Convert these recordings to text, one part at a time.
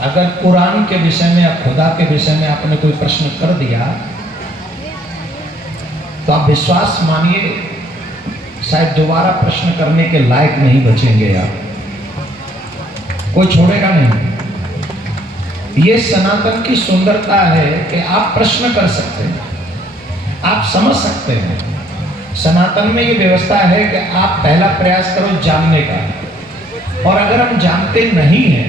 अगर कुरान के विषय में या खुदा के विषय में आपने कोई प्रश्न कर दिया तो आप विश्वास मानिए शायद दोबारा प्रश्न करने के लायक नहीं बचेंगे आप, कोई छोड़ेगा नहीं। ये सनातन की सुंदरता है कि आप प्रश्न कर सकते हैं, आप समझ सकते हैं। सनातन में ये व्यवस्था है कि आप पहला प्रयास करो जानने का, और अगर हम जानते नहीं हैं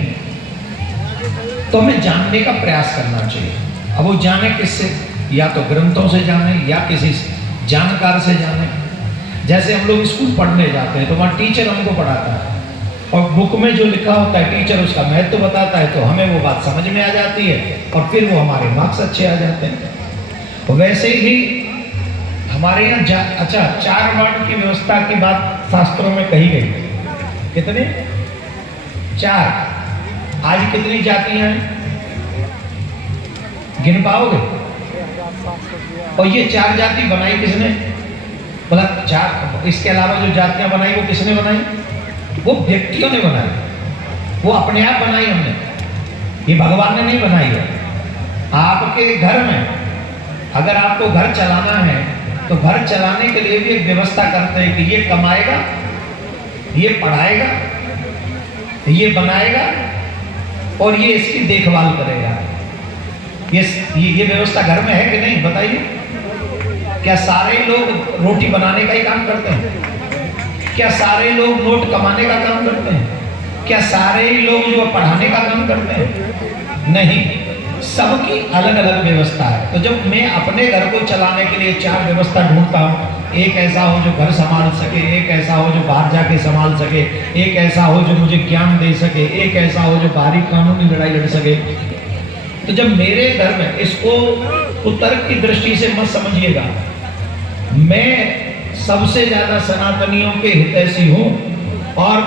तो हमें जानने का प्रयास करना चाहिए। अब वो जाने किससे, या तो ग्रंथों से जाने या किसी जानकार से जाने। जैसे हम लोग स्कूल पढ़ने जाते हैं तो वहाँ टीचर हमको पढ़ाता है और बुक में जो लिखा होता है टीचर उसका महत्व तो बताता है, तो हमें वो बात समझ में आ जाती है और फिर वो हमारे मार्क्स अच्छे आ जाते हैं। वैसे ही हमारे यहाँ अच्छा 4 वर्ण की व्यवस्था की बात शास्त्रों में कही गई। कितने? 4। आज कितनी जातियां हैं गिन पाओगे? और ये 4 जाति बनाई किसने? बोला 4। इसके अलावा जो जातियां बनाई वो किसने बनाई? वो व्यक्तियों ने बनाई, वो अपने आप बनाई हमने, ये भगवान ने नहीं बनाई है। आपके घर में अगर आपको घर चलाना है तो घर चलाने के लिए भी एक व्यवस्था करते हैं कि ये कमाएगा, ये पढ़ाएगा, ये बनाएगा और ये इसकी देखभाल करेगा। ये व्यवस्था घर में है कि नहीं बताइए? क्या सारे लोग रोटी बनाने का ही काम करते हैं? क्या सारे लोग नोट कमाने का काम करते हैं? क्या सारे लोग जो पढ़ाने का काम करते हैं? नहीं, सबकी अलग अलग व्यवस्था है। तो जब मैं अपने घर को चलाने के लिए 4 व्यवस्था ढूंढता हूँ, एक ऐसा हो जो घर संभाल सके, एक ऐसा हो जो बाहर जाके संभाल सके, एक ऐसा हो जो मुझे ज्ञान दे सके, एक ऐसा हो जो बाहरी कानूनी लड़ाई लड़ सके। तो जब मेरे घर में, इसको तर्क की दृष्टि से मत समझिएगा, मैं सबसे ज्यादा सनातनियों के हितैषी हूं और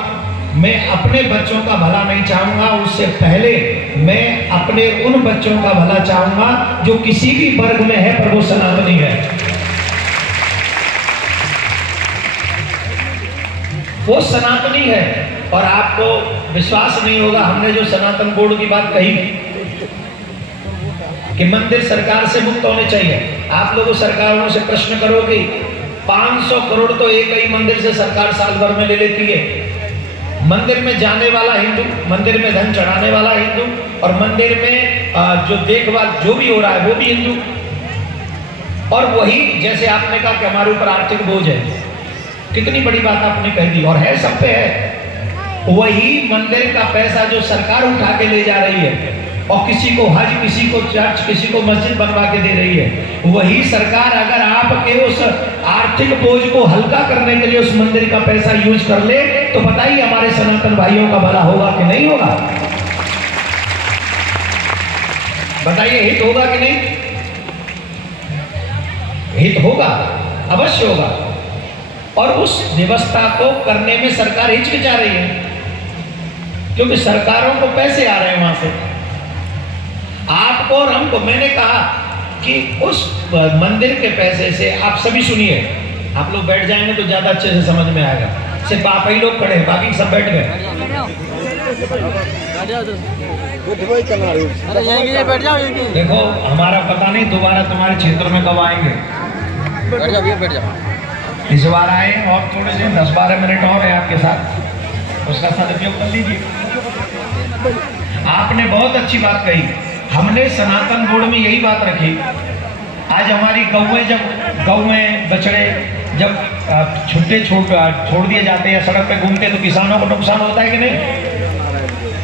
मैं अपने बच्चों का भला नहीं चाहूंगा, उससे पहले मैं अपने उन बच्चों का भला चाहूंगा जो किसी भी वर्ग में है पर वो सनातनी है। वो सनातनी है। और आपको विश्वास नहीं होगा, हमने जो सनातन बोर्ड की बात कही कि मंदिर सरकार से मुक्त होने चाहिए, आप लोगों सरकारों से प्रश्न करोगे 500 करोड़ तो एक ही मंदिर से सरकार साल भर में ले लेती है। मंदिर में जाने वाला हिंदू, मंदिर में धन चढ़ाने वाला हिंदू, और मंदिर में जो देखभाल जो भी हो रहा है वो भी हिंदू। और वही, जैसे आपने कहा कि हमारे ऊपर आर्थिक बोझ है, कितनी बड़ी बात आपने कह दी, और है सब पे है। वही मंदिर का पैसा जो सरकार उठा के ले जा रही है और किसी को हज, किसी को चर्च, किसी को मस्जिद बनवा के दे रही है, वही सरकार अगर आपके उस आर्थिक बोझ को हल्का करने के लिए उस मंदिर का पैसा यूज कर ले तो बताइए हमारे सनातन भाइयों का भला होगा कि नहीं होगा? बताइए, हित होगा कि नहीं? हित होगा, अवश्य होगा। और उस व्यवस्था को करने में सरकार हिचकिचा रही है क्योंकि सरकारों को पैसे आ रहे हैं वहां से। आपको और हमको, मैंने कहा कि उस मंदिर के पैसे से, आप सभी सुनिए, आप लोग बैठ जाएंगे तो ज्यादा अच्छे से समझ में आएगा। सिर्फ आप ही लोग खड़े हैं, बाकी सब बैठ गए। देखो, हमारा पता नहीं दोबारा तुम्हारे क्षेत्र में कब आएंगे। बैठ जाओ। इस बार आए और थोड़े से 10-12 मिनट और है आपके साथ, उसका सदुपयोग कर लीजिए। आपने बहुत अच्छी बात कही। हमने सनातन बोर्ड में यही बात रखी। आज हमारी गौएं, जब गौएं बछड़े जब छुट्टे छोड़ दिए जाते हैं, सड़क पे घूमते हैं, तो किसानों को नुकसान होता है कि नहीं?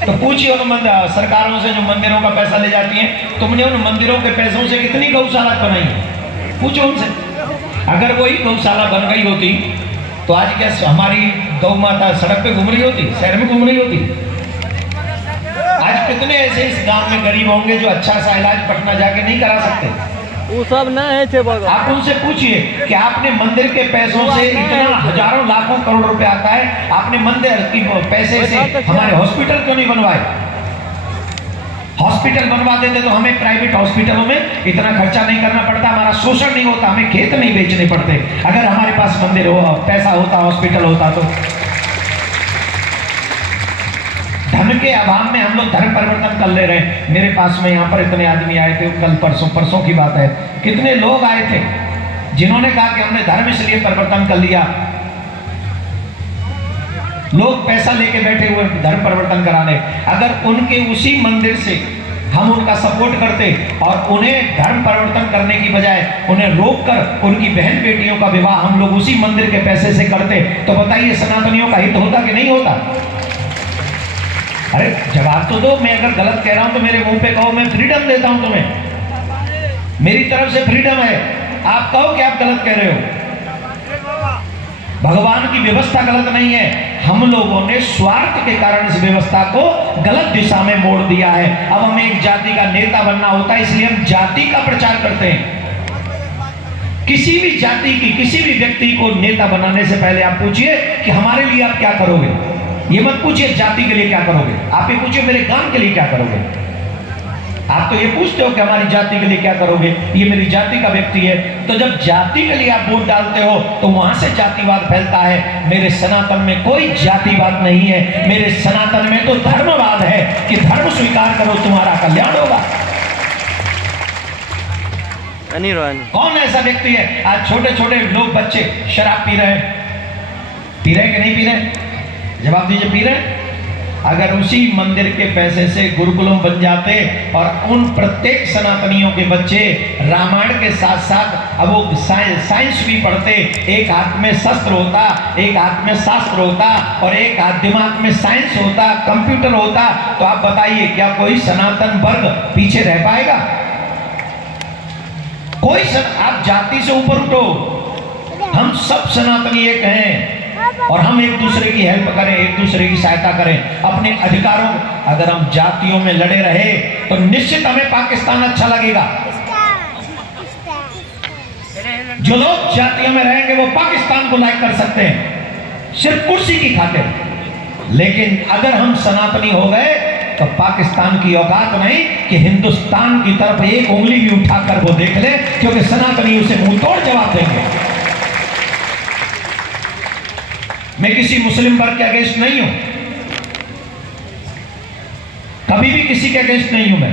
तो पूछिए उन सरकारों से जो मंदिरों का पैसा ले जाती हैं, तुमने उन मंदिरों के पैसों से कितनी गौशाला बनाई है? पूछो उनसे। अगर वही गौशाला बन गई होती तो आज क्या हमारी गौ माता सड़क पे घूम रही होती, शहर में घूम रही होती? आज कितने ऐसे इस गांव में गरीब होंगे जो अच्छा सा इलाज पटना जाके नहीं करा सकते? वो सब न है। आप उनसे पूछिए कि आपने मंदिर के पैसों से इतना हजारों लाखों करोड़ रुपए आता है, आपने मंदिर की पैसे से हमारे हॉस्पिटल क्यों नहीं बनवाए? हॉस्पिटल बनवा देते तो हमें प्राइवेट हॉस्पिटलों में इतना खर्चा नहीं करना पड़ता, हमारा शोषण नहीं होता, हमें खेत नहीं बेचने पड़ते। अगर हमारे पास मंदिर हो, पैसा होता, हॉस्पिटल होता तो। धन के अभाव में हम लोग धर्म परिवर्तन कर ले रहे हैं। मेरे पास में यहाँ पर इतने आदमी आए थे कल परसों की बात है, कितने लोग आए थे जिन्होंने कहा कि हमने धर्म इसलिए परिवर्तन कर लिया। लोग पैसा लेके बैठे हुए धर्म परिवर्तन कराने, अगर उनके उसी मंदिर से हम उनका सपोर्ट करते और उन्हें धर्म परिवर्तन करने की बजाय उन्हें रोककर उनकी बहन बेटियों का विवाह हम लोग उसी मंदिर के पैसे से करते, तो बताइए सनातनियों का हित होता कि नहीं होता? अरे जवाब तो दो। मैं अगर गलत कह रहा हूं तो मेरे मुंह पे कहो, मैं फ्रीडम देता हूं तुम्हें, मेरी तरफ से फ्रीडम है। आप कहो कि आप गलत कह रहे हो। भगवान की व्यवस्था गलत नहीं है, हम लोगों ने स्वार्थ के कारण इस व्यवस्था को गलत दिशा में मोड़ दिया है। अब हमें एक जाति का नेता बनना होता है, इसलिए हम जाति का प्रचार करते हैं। किसी भी जाति की किसी भी व्यक्ति को नेता बनाने से पहले आप पूछिए कि हमारे लिए आप क्या करोगे। ये मत पूछिए जाति के लिए क्या करोगे, आप ये पूछिए मेरे गांव के लिए क्या करोगे। आप तो ये पूछते हो कि हमारी जाति के लिए क्या करोगे, ये मेरी जाति का व्यक्ति है। तो जब जाति के लिए आप वोट डालते हो तो वहां से जातिवाद फैलता है। मेरे सनातन में कोई जातिवाद नहीं है, मेरे सनातन में तो धर्मवाद है कि धर्म स्वीकार करो कि कल्याण होगा। कौन ऐसा व्यक्ति है? आज छोटे छोटे लोग बच्चे शराब पी रहे हैं, पी रहे कि नहीं पी रहे? जवाब दीजिए, पी रहे? अगर उसी मंदिर के पैसे से गुरुकुलम बन जाते और उन प्रत्येक सनातनियों के बच्चे रामायण के साथ साथ अब वो साइंस भी पढ़ते, एक हाथ में शस्त्र होता, एक हाथ में शास्त्र होता और एक हाथ दिमाग में साइंस होता, कंप्यूटर होता, तो आप बताइए क्या कोई सनातन वर्ग पीछे रह पाएगा? कोई आप जाति से ऊपर उठो, हम सब सनातनी एक हैं और हम एक दूसरे की हेल्प करें, एक दूसरे की सहायता करें अपने अधिकारों। अगर हम जातियों में लड़े रहे तो निश्चित हमें पाकिस्तान अच्छा लगेगा। जो लोग जातियों में रहेंगे वो पाकिस्तान को लाइक कर सकते हैं सिर्फ कुर्सी की खातिर। लेकिन अगर हम सनातनी हो गए तो पाकिस्तान की औकात नहीं कि हिंदुस्तान की तरफ एक उंगली भी उठाकर वो देख ले, क्योंकि सनातनी उसे मुंह तोड़ जवाब देंगे। मैं किसी मुस्लिम वर्ग के अगेंस्ट नहीं हूं, कभी भी किसी के अगेंस्ट नहीं हूं मैं,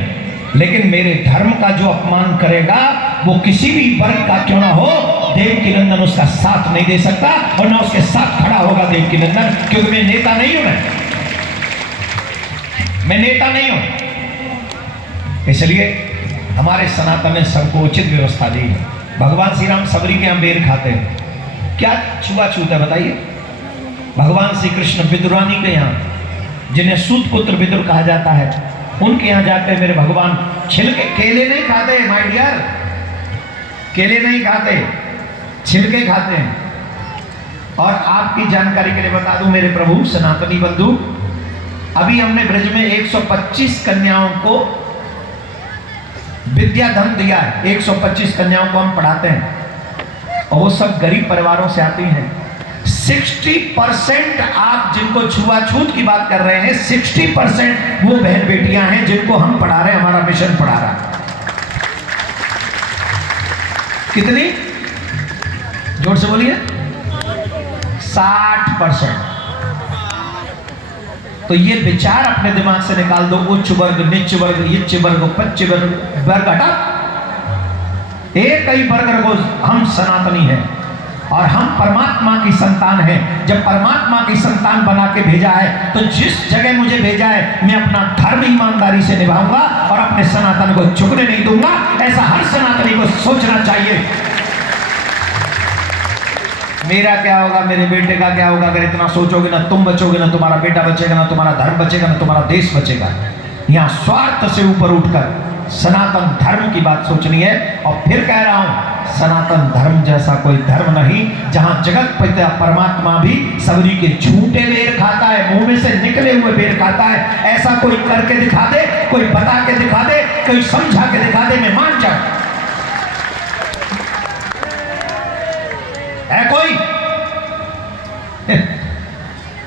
लेकिन मेरे धर्म का जो अपमान करेगा वो किसी भी वर्ग का क्यों ना हो, देवकी नंदन उसका साथ नहीं दे सकता और ना उसके साथ खड़ा होगा देवकी नंदन, क्योंकि मैं नेता नहीं हूं। मैं नेता नहीं हूं। इसलिए हमारे सनातन ने सबको उचित व्यवस्था दी है। भगवान श्री राम सबरी के यहाँ बेर खाते हैं, क्या छुआछूत है बताइए? भगवान श्री कृष्ण विदुरानी के यहाँ, जिन्हें सूत पुत्र विदुर कहा जाता है, उनके यहाँ जाकर मेरे भगवान छिलके, केले नहीं खाते माय डियर, केले नहीं खाते, छिलके खाते हैं। और आपकी जानकारी के लिए बता दूं मेरे प्रभु सनातनी बंधु, अभी हमने ब्रज में 125 कन्याओं को विद्याधन दिया है। 125 कन्याओं को हम पढ़ाते हैं और वो सब गरीब परिवारों से आती हैं। 60% आप जिनको छुआछूत की बात कर रहे हैं, 60% वो बहन बेटियां हैं जिनको हम पढ़ा रहे हैं, हमारा मिशन पढ़ा रहा है। कितनी? जोर से बोलिए। 60%। तो ये विचार अपने दिमाग से निकाल दो, उच्च वर्ग, नीच वर्ग, यच्च वर्ग, पच्च वर्ग हटा, एक ही वर्ग को हम सनातनी हैं और हम परमात्मा की संतान हैं। जब परमात्मा की संतान बना के भेजा है तो जिस जगह मुझे भेजा है मैं अपना धर्म ईमानदारी से निभाऊंगा और अपने सनातन को झुकने नहीं दूंगा। ऐसा हर सनातनी को सोचना चाहिए। मेरा क्या होगा, मेरे बेटे का क्या होगा, अगर इतना सोचोगे ना तुम बचोगे, ना तुम्हारा बेटा बचेगा, ना तुम्हारा धर्म बचेगा, ना तुम्हारा देश बचेगा। यहाँ स्वार्थ से ऊपर उठकर सनातन धर्म की बात सोचनी है। और फिर कह रहा हूं, सनातन धर्म जैसा कोई धर्म नहीं जहां जगत पिता परमात्मा भी सबरी के झूठे बेर खाता है, मुंह में से निकले हुए बेर खाता है। ऐसा कोई करके दिखा दे, कोई बता के दिखा दे, कोई समझा के दिखा दे, मैं मान जाऊं। है कोई?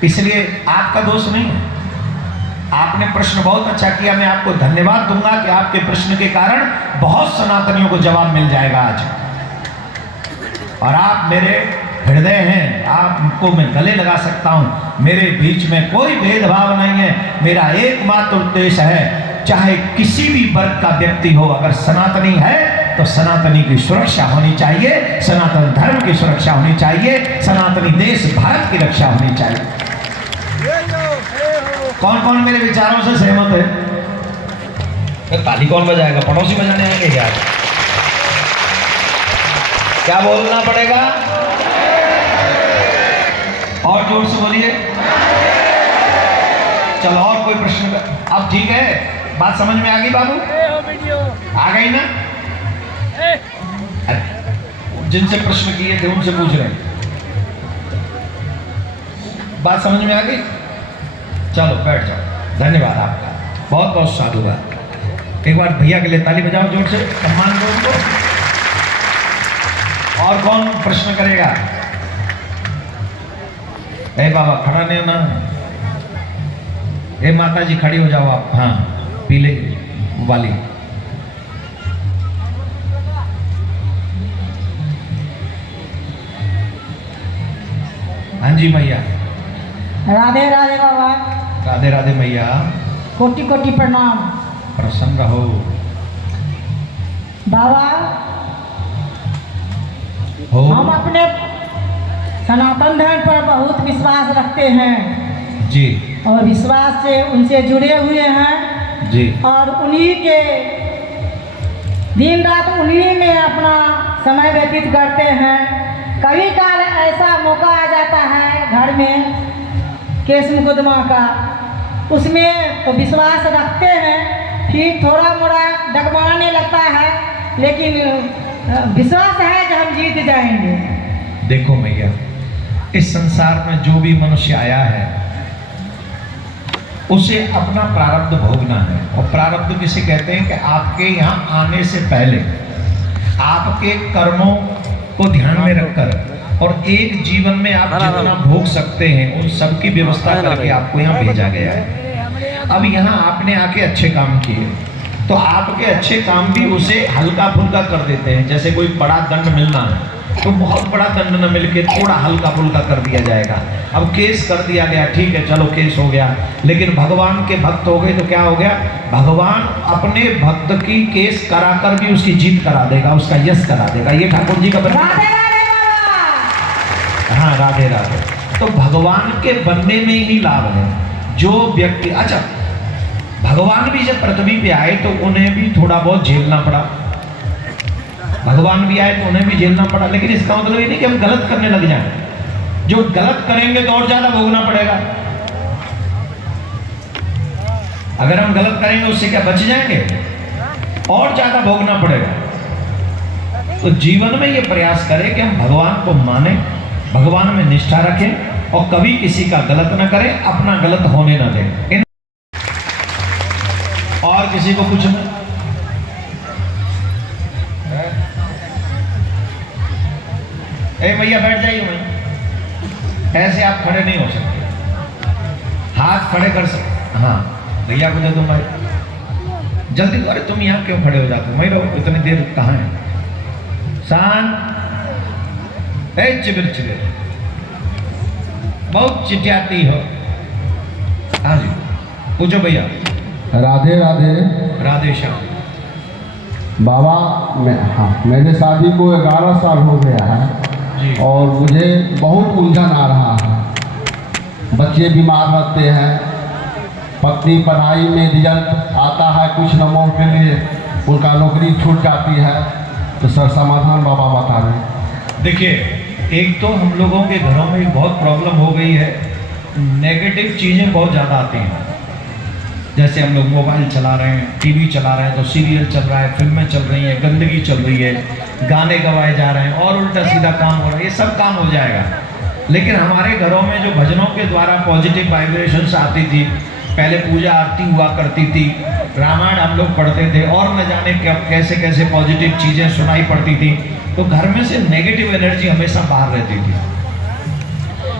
इसलिए आपका दोष नहीं है। आपने प्रश्न बहुत अच्छा किया, मैं आपको धन्यवाद दूंगा कि आपके प्रश्न के कारण बहुत सनातनियों को जवाब मिल जाएगा आज। और आप मेरे हृदय हैं, आपको मैं गले लगा सकता हूं। मेरे बीच में कोई भेदभाव नहीं है। मेरा एकमात्र उद्देश्य है, चाहे किसी भी वर्ग का व्यक्ति हो, अगर सनातनी है तो सनातनी की सुरक्षा होनी चाहिए, सनातन धर्म की सुरक्षा होनी चाहिए, सनातनी देश भारत की रक्षा होनी चाहिए। कौन कौन मेरे विचारों से सहमत है? तो ताली कौन बजाएगा? पड़ोसी बजाने आएंगे क्या? क्या बोलना पड़ेगा? और जोर से बोलिए। चलो और कोई प्रश्न कर। अब ठीक है, बात समझ में आ गई बाबू? आ गई ना? जिनसे प्रश्न किए थे उनसे पूछ रहे हैं, बात समझ में आ गई? चलो बैठ जाओ। धन्यवाद आपका, बहुत बहुत साधुवाद। एक बार भैया के लिए ताली बजाओ जोर से, सम्मान दो उनको। और कौन प्रश्न करेगा? ए बाबा खड़ा नहीं होना। ए माता जी खड़ी हो जाओ आप। हाँ, पीले वाली। हाँ जी मैया। राधे राधे बाबा। राधे राधे मैया। कोटि कोटि प्रणाम प्रसन्न रहो बाबा। हो। हम अपने सनातन धर्म पर बहुत विश्वास रखते हैं जी, और विश्वास से उनसे जुड़े हुए हैं जी, और उन्हीं के दिन रात उन्हीं में अपना समय व्यतीत करते हैं। कभी काल ऐसा मौका आ जाता है घर में केस मुकदमा का, उसमें तो विश्वास रखते हैं, फिर थोड़ा मोड़ा डगमगाने लगता है, लेकिन विश्वास है कि हम जीत जाएंगे। देखो मैया, इस संसार में जो भी मनुष्य आया है उसे अपना प्रारब्ध भोगना है। और प्रारब्ध किसे कहते हैं? कि आपके यहाँ आने से पहले आपके कर्मों को ध्यान में रखकर और एक जीवन में आप जितना भोग सकते हैं उन सब की व्यवस्था करके आपको यहाँ भेजा गया है। अब यहाँ आपने आके अच्छे काम किए तो आपके अच्छे काम भी उसे हल्का फुल्का कर देते हैं। जैसे कोई बड़ा दंड मिलना है तो बहुत बड़ा दंड न मिलके थोड़ा हल्का फुल्का कर दिया जाएगा। अब केस कर दिया गया, ठीक है चलो केस हो गया, लेकिन भगवान के भक्त हो गए तो क्या हो गया? भगवान अपने भक्त की केस कराकर भी उसकी जीत करा देगा, उसका यश करा देगा। ये ठाकुर जी का बनना। राधे राधे बाबा। हाँ राधे राधे। तो भगवान के बनने में ही लाभ है। जो व्यक्ति, अच्छा भगवान भी जब पृथ्वी पे आए तो उन्हें भी थोड़ा बहुत झेलना पड़ा। भगवान भी आए तो उन्हें भी झेलना पड़ा, लेकिन इसका मतलब ये नहीं कि हम गलत करने लग जाएं। जो गलत करेंगे तो और ज्यादा भोगना पड़ेगा। अगर हम गलत करेंगे उससे क्या बच जाएंगे? और ज्यादा भोगना पड़ेगा। तो जीवन में ये प्रयास करें कि हम भगवान को माने, भगवान में निष्ठा रखें और कभी किसी का गलत न करें, अपना गलत होने न दें। और किसी को कुछ नहीं। ए भैया बैठ जाइए वहीं। ऐसे आप खड़े नहीं हो सकते, हाथ खड़े कर सकते। हाँ भैया को दे दो मैं जल्दी। अरे तुम यहाँ क्यों खड़े हो जाते हो? मैं रहो, इतनी देर कहाँ है? शांत। ए चिबिर चिबिर, बहुत चिटियाती हो। हाँ जी पूछो भैया। राधे राधे। राधे श्याम। बाबा हाँ, मेरे शादी को 11 साल हो गया है जी। और मुझे बहुत उलझन आ रहा है। बच्चे बीमार रहते हैं, पत्नी पढ़ाई में रिजल्ट आता है कुछ नंबरों के लिए, उनका नौकरी छूट जाती है। तो सर समाधान बाबा बता दें। देखिए, एक तो हम लोगों के घरों में एक बहुत प्रॉब्लम हो गई है, नेगेटिव चीज़ें बहुत ज़्यादा आती हैं। जैसे हम लोग मोबाइल चला रहे हैं, टीवी चला रहे हैं तो सीरियल चल रहा है, फिल्में चल रही हैं, गंदगी चल रही है, गाने गवाए जा रहे हैं और उल्टा सीधा काम हो रहा है। ये सब काम हो जाएगा, लेकिन हमारे घरों में जो भजनों के द्वारा पॉजिटिव वाइब्रेशंस आती थी, पहले पूजा आरती हुआ करती थी, रामायण हम लोग पढ़ते थे और न जाने कैसे कैसे पॉजिटिव चीज़ें सुनाई पड़ती थी, तो घर में से नेगेटिव एनर्जी हमेशा बाहर रहती थी।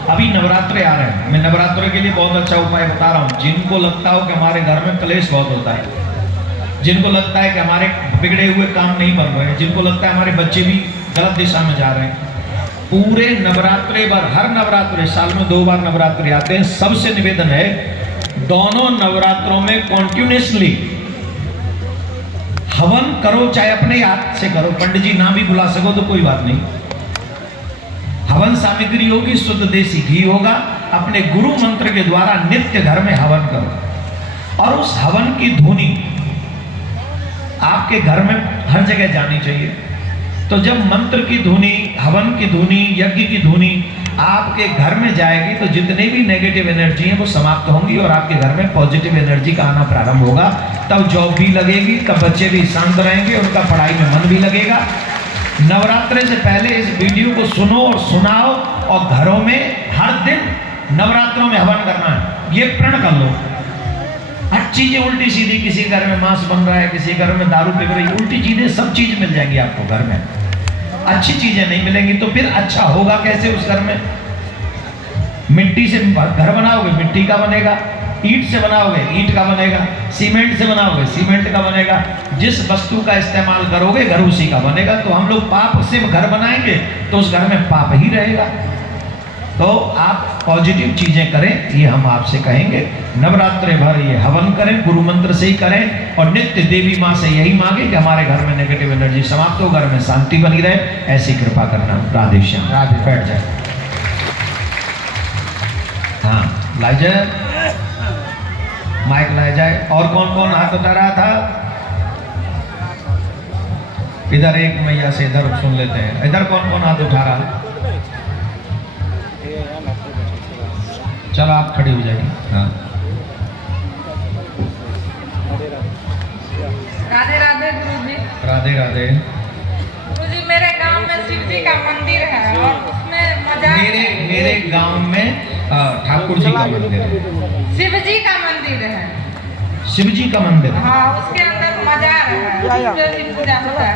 अभी नवरात्रे आ रहे हैं, मैं नवरात्रे के लिए बहुत अच्छा उपाय बता रहा हूँ। जिनको लगता हो कि हमारे घर में क्लेश बहुत होता है, जिनको लगता है कि हमारे बिगड़े हुए काम नहीं बन रहे हैं, जिनको लगता है हमारे बच्चे भी गलत दिशा में जा रहे हैं, पूरे नवरात्रे भर, हर नवरात्रे, साल में 2 बार नवरात्रि आते हैं, सबसे निवेदन है दोनों नवरात्रों में कॉन्टिन्यूसली हवन करो, चाहे अपने हाथ से करो, पंडित जी ना भी बुला सको तो कोई बात नहीं। हवन सामग्री होगी, शुद्ध देसी घी होगा, अपने गुरु मंत्र के द्वारा नित्य घर में हवन करो। और उस हवन की धुनी आपके घर में हर जगह जानी चाहिए। तो जब मंत्र की धुनी, हवन की धुनी, यज्ञ की धुनी आपके घर में जाएगी तो जितने भी नेगेटिव एनर्जी हैं वो समाप्त होंगी और आपके घर में पॉजिटिव एनर्जी का आना प्रारंभ होगा। तब जॉब भी लगेगी, तब बच्चे भी शांत रहेंगे, उनका पढ़ाई में मन भी लगेगा। नवरात्रे से पहले इस वीडियो को सुनो और सुनाओ, और घरों में हर दिन नवरात्रों में हवन करना है, ये प्रण कर लो। हर चीजें उल्टी सीधी, किसी घर में मांस बन रहा है, किसी घर में दारू पी रही, उल्टी चीजें सब चीज मिल जाएंगी आपको घर में, अच्छी चीजें नहीं मिलेंगी। तो फिर अच्छा होगा कैसे उस घर में? मिट्टी से घर बनाओगे, मिट्टी का बनेगा, ईंट से बनाओगे, ईंट का बनेगा, सीमेंट से बनाओगे, सीमेंट का बनेगा। जिस वस्तु का इस्तेमाल करोगे घर उसी का बनेगा। तो हम लोग पाप से घर बनाएंगे तो उस घर में पाप ही रहेगा। तो आप पॉजिटिव चीजें करें, ये हम आपसे कहेंगे। नवरात्रे भर ये हवन करें, गुरु मंत्र से ही करें, और नित्य देवी माँ से यही मांगे कि हमारे घर में नेगेटिव एनर्जी समाप्त हो, घर में शांति बनी रहे। ऐसी कृपा करना। राधे श्याम। राधे। बैठ जाए। हाँ, लाई जाए, माइक लाई जाए। और कौन कौन हाथ उठा रहा था? इधर एक मैया से इधर सुन लेते हैं। इधर कौन कौन हाथ उठा रहा है? चलो आप खड़े हो जाइए। हाँ, राधे राधे गुरु जी। राधे राधे। गुरु जी, मेरे गांव में शिव जी का मंदिर है और उसमें मजार मेरे गांव में ठाकुर जी का मंदिर है। शिव जी का मंदिर है। शिव जी का मंदिर है। हाँ, उसके अंदर मजार है, उसमें भी पूजा होता है।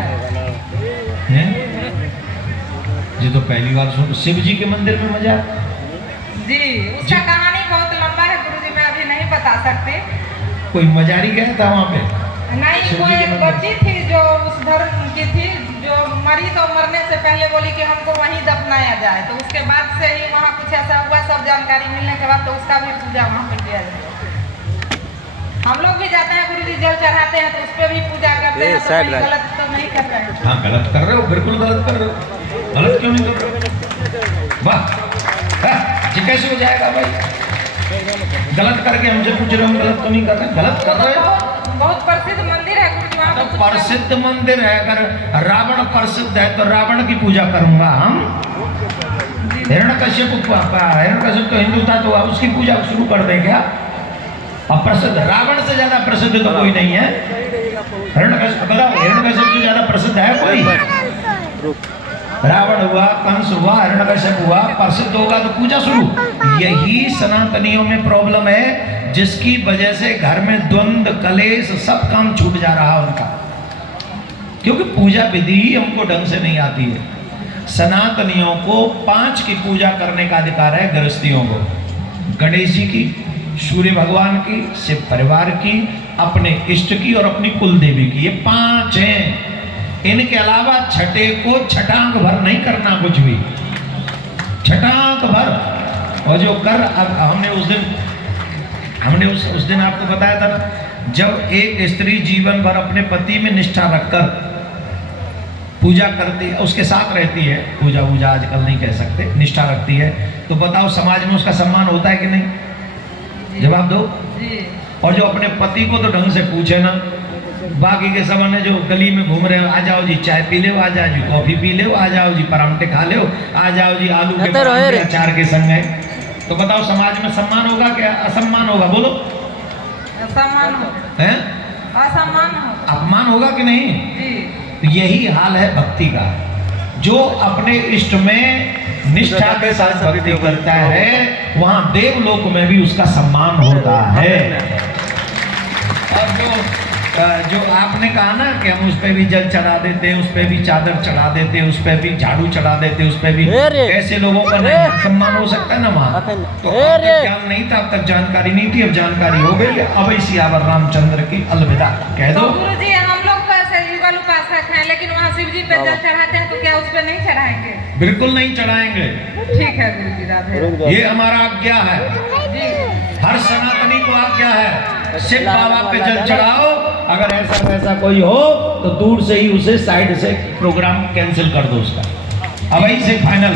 ये तो पहली बार सुन, शिव जी के मंदिर में मजार? जी, उसका कहानी बहुत लंबा है गुरु जी, मैं अभी नहीं बता सकती। कोई मजारी गया था वहाँ पे? नहीं, शिव कोई जी के एक मंदिर? बच्ची थी जो उस धर्म की थी, जो मरी तो मरने से पहले बोली कि हमको वहीं दफनाया जाए। तो उसके बाद से ही वहाँ कुछ ऐसा हुआ, सब जानकारी मिलने के बाद तो उसका भी पूजा वहाँ पर किया जाए। हम लोग भी जाते हैं गुरु जी, जल चढ़ाते हैं तो उस पर भी पूजा करते हैं। तो कहीं गलत तो नहीं कर रहे हैं? हाँ, गलत कर रहे हो, बिल्कुल गलत कर रहे हो। गलत क्यों नहीं कर रहे हो? वाह, ये कैसे हो जाएगा भाई? गलत करके हमसे पूछ रहे हो, गलत तो नहीं कर रहे? गलत कर रहे हो। बहुत प्रसिद्ध मंदिर है गुरु जी, वहाँ तो पे कुछ प्रसिद्ध मंदिर है। अगर रावण प्रसिद्ध है तो रावण की पूजा करूंगा हम। हिरण्यकश्यप तो हिंदू था, तो उसकी पूजा शुरू कर दें क्या? और प्रसिद्ध, रावण से ज्यादा प्रसिद्ध तो कोई नहीं है। हिरण्यकश्यप से ज्यादा प्रसिद्ध है कोई? रावण हुआ, कंस हुआ, हिरण्यकश्यप हुआ, प्रसिद्ध होगा तो पूजा शुरू। यही सनातनियों में प्रॉब्लम है, जिसकी वजह से घर में द्वंद्व, कलेश, सब काम छूट जा रहा है उनका, क्योंकि पूजा विधि ही हमको ढंग से नहीं आती है। सनातनियों को 5 की पूजा करने का अधिकार है, गृहस्थियों को। गणेश जी की, सूर्य भगवान की, शिव परिवार की, अपने इष्ट की और अपनी कुल देवी की। ये 5 हैं। इनके अलावा छठे को छटांग भर नहीं करना, कुछ भी छटांग भर। और जो कर, अब हमने उस दिन आपको बताया था ना, जब एक स्त्री जीवन भर अपने पति में निष्ठा रखकर पूजा करती है, उसके साथ रहती है, पूजा वूजा आजकल नहीं कह सकते, निष्ठा रखती है, तो बताओ समाज में उसका सम्मान होता है कि नहीं? जवाब दो। और जो अपने पति को तो ढंग से पूछे ना, बाकी के सब ने जो गली में घूम रहे हो, आ जाओ जी चाय पी ले, आ जाओ जी कॉफी पी ले, आ जाओ जी परांठे खा ले, आ जाओ जी आलू के परांठे अचार के संग है, तो बताओ समाज में सम्मान होगा क्या असम्मान होगा? बोलो। असम्मान होगा। हैं? असम्मान होगा। अपमान होगा कि नहीं? जी। यही हाल है भक्ति का। जो अपने इष्ट में निष्ठा के साथ भक्ति करता है, वहां देवलोक में भी उसका सम्मान होता है। और जो आपने कहा ना कि हम उस पर भी जल चढ़ा देते हैं, उस पर भी चादर चढ़ा देते हैं, उस पर भी झाड़ू चढ़ा देते हैं, उस पर भी, ऐसे लोगों का नहीं सम्मान हो सकता है ना वहाँ? तो अब तक ज्ञान नहीं था, अब तक जानकारी नहीं थी, अब जानकारी हो गई। अब सियावर रामचंद्र की अलविदा कह दो। गुरु जी, हम लोग को ऐसे युगल केवल उपासक हैं, लेकिन वहाँ शिव जी पे जल चढ़ाते हैं, तो क्या उस पे नहीं चढ़ाएंगे? बिल्कुल नहीं चढ़ाएंगे। ठीक है गुरु जी, राधे ये हमारा आज्ञा है, जी। हर सनातनी को आज्ञा है, शिव बाबा पे जल चढ़ाओ। अगर ऐसा वैसा कोई हो तो दूर से ही उसे साइड से प्रोग्राम कैंसिल कर दो उसका, अब यही से फाइनल।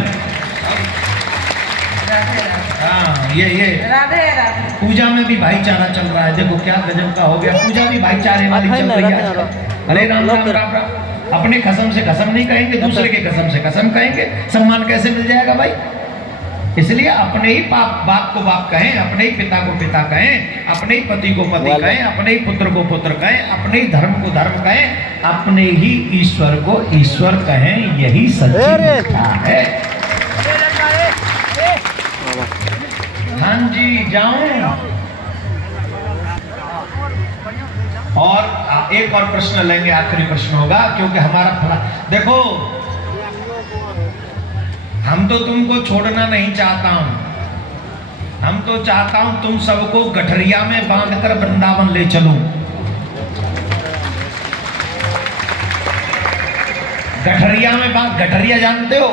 राधे राधे। हाँ, ये राधे राधे। पूजा में भी भाईचारा चल रहा है, देखो क्या गजब का हो गया, पूजा भी भाईचारे वाली चल रही है आजकल। अरे राम राम राम राम, अपने कसम से कसम नहीं कहेंगे, दूसरे के कसम से कसम कहेंगे, सम्मान कैसे मिल जाएगा भाई? इसलिए अपने ही बाप को बाप कहें, अपने ही पिता को पिता कहें, अपने ही पति को पति कहें, अपने ही पुत्र को पुत्र कहें, अपने ही धर्म को धर्म कहें, अपने ही ईश्वर को ईश्वर कहें, यही सच्ची निष्ठा है। हाँ जी, जाऊं। और एक और प्रश्न लेंगे, आखिरी प्रश्न होगा, क्योंकि हमारा देखो, हम तो तुमको छोड़ना नहीं चाहता हूं, हम तो चाहता हूं तुम सबको गठरिया में बांधकर वृंदावन ले चलूं। गठरिया में गठरिया जानते हो?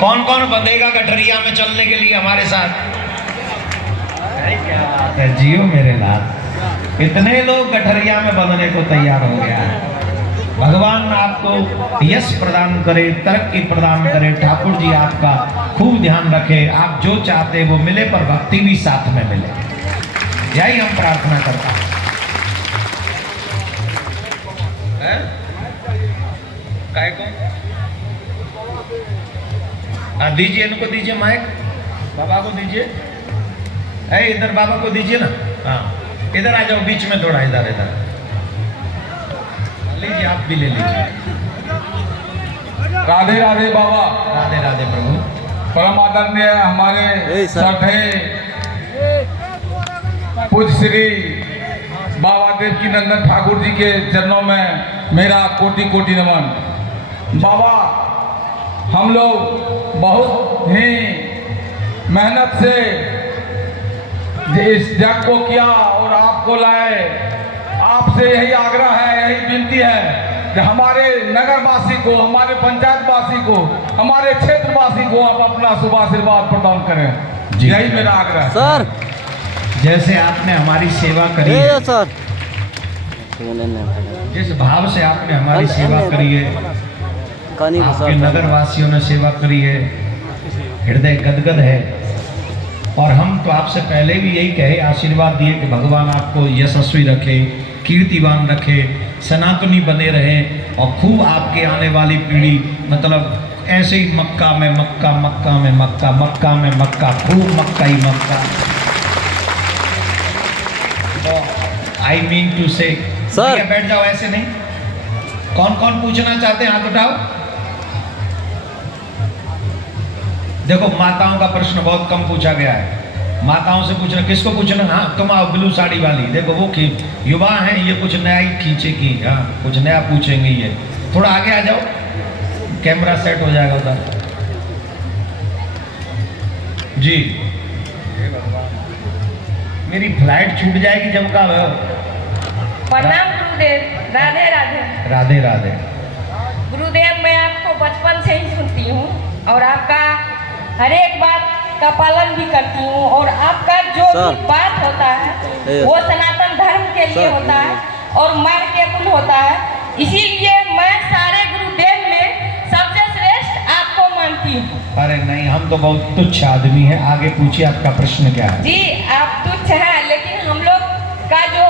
कौन कौन बंधेगा गठरिया में चलने के लिए हमारे साथ? क्या बात है, जियो मेरे लाल, इतने लोग गठरिया में बंधने को तैयार हो गया है। भगवान आपको यश प्रदान करे, तरक्की प्रदान करे, ठाकुर जी आपका खूब ध्यान रखे, आप जो चाहते वो मिले, पर भक्ति भी साथ में मिले, यही हम प्रार्थना करते हैं। काय को दीजिए, इनको दीजिए माइक, बाबा को दीजिए, इधर बाबा को दीजिए ना। हाँ, इधर आ जाओ, बीच में थोड़ा, इधर इधर लीजिए, आप भी ले लीजिए। राधे राधे बाबा। राधे राधे प्रभु। परम आदरणीय हमारे श्रद्धेय पूज्य श्री बाबा देवकी नंदन ठाकुर जी के चरणों में मेरा कोटि कोटि नमन। बाबा, हम लोग बहुत ही मेहनत से इस जग को किया और आपको लाए। आपसे यही आग्रह है, यही विनती है कि हमारे नगरवासी को, हमारे पंचायतवासी को, हमारे क्षेत्रवासी को आप अपना शुभ आशीर्वाद प्रदान करें, यही मेरा आग्रह है। सर, जैसे आपने हमारी सेवा करी है, सर, जिस भाव से आपने हमारी सेवा करी है, आपके नगरवासियों ने सेवा करी है, हृदय गदगद है। और हम तो आपसे पहले भी यही कहे, आशीर्वाद दिए कि भगवान आपको यशस्वी रखे, कीर्तिवान रखे, सनातनी बने रहें, और खूब आपके आने वाली पीढ़ी, मतलब ऐसे ही मक्का में मक्का, मक्का में मक्का, मक्का में मक्का, खूब मक्का ही मक्का। आई मीन टू से, सर, बैठ जाओ, ऐसे नहीं। कौन कौन पूछना चाहते हैं, हाथ उठाओ। देखो, माताओं का प्रश्न बहुत कम पूछा गया है, माताओं से पूछना, किसको पूछना? हाँ, तुम आओ, ब्लू साड़ी वाली, देखो वो युवा हैं, ये कुछ नया ही खींचेगी, हाँ कुछ नया पूछेंगे। ये थोड़ा आगे आ जाओ, कैमरा सेट हो जाएगा उधर। जी, मेरी फ्लाइट छूट जाएगी जब का। प्रणाम गुरुदेव। राधे राधे। राधे राधे। गुरुदेव, मैं आपको बचपन से ही सुनती हूँ और आपका हर एक बात का पालन भी करती हूँ, और आपका जो भी बात होता है वो सनातन धर्म के लिए होता है और मार्गेबल होता है। इसीलिए मैं सारे गुरुदेव में सबसे श्रेष्ठ आपको मानती हूँ। अरे नहीं, हम तो बहुत तुच्छ आदमी हैं। आगे पूछिए, आपका प्रश्न क्या है? जी, आप तुच्छ हैं, लेकिन हम लोग का जो